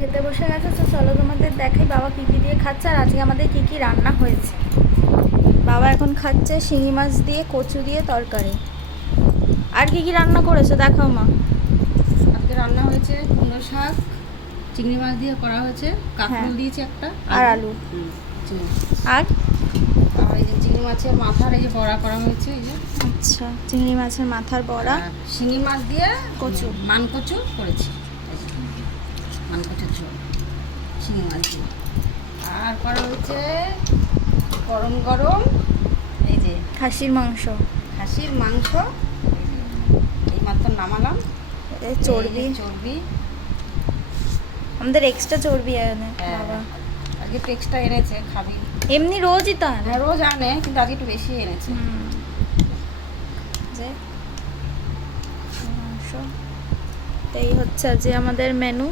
খেতে বসে গেছে, তো চলো তোমাদের দেখাই বাবা কী কী দিয়ে খাচ্ছে আর আজকে আমাদের কী কী রান্না হয়েছে। বাবা এখন খাচ্ছে শিঙি মাছ দিয়ে কচু দিয়ে তরকারি। আর কী কী রান্না করেছো দেখাও মা। আজকে রান্না হয়েছে কুমড়ো শাক, চিংড়ি মাছ দিয়ে করা হয়েছে, কাঁকরোল দিয়েছি একটা, আর আলু। আর আর এই যে চিংড়ি মাছের মাথার এই যে বড়া করা হয়েছে, এই যে আচ্ছা, চিংড়ি মাছের মাথার বড়া, আর শিঙি মাছ দিয়ে কচু। মানকচু করেছি, মানকচুর ঝোল শিঙি মাছ দিয়ে। আর করা হয়েছে গরম গরম এই যে খাসির মাংস, খাসির মাংস, এই মাত্র নামালাম। এই চর্বি, চর্বি আমাদের এক্সট্রা চর্বি এনে হ্যাঁ, বাবা। আজকে টেক্সটা এনেছে, খাবি? এমনি রোজই তো আনে। হ্যাঁ রোজ আনে, কিন্তু আজকে একটু বেশি এনেছে। যে মাংস, তো এই হচ্ছে আজ আমাদের মেনু।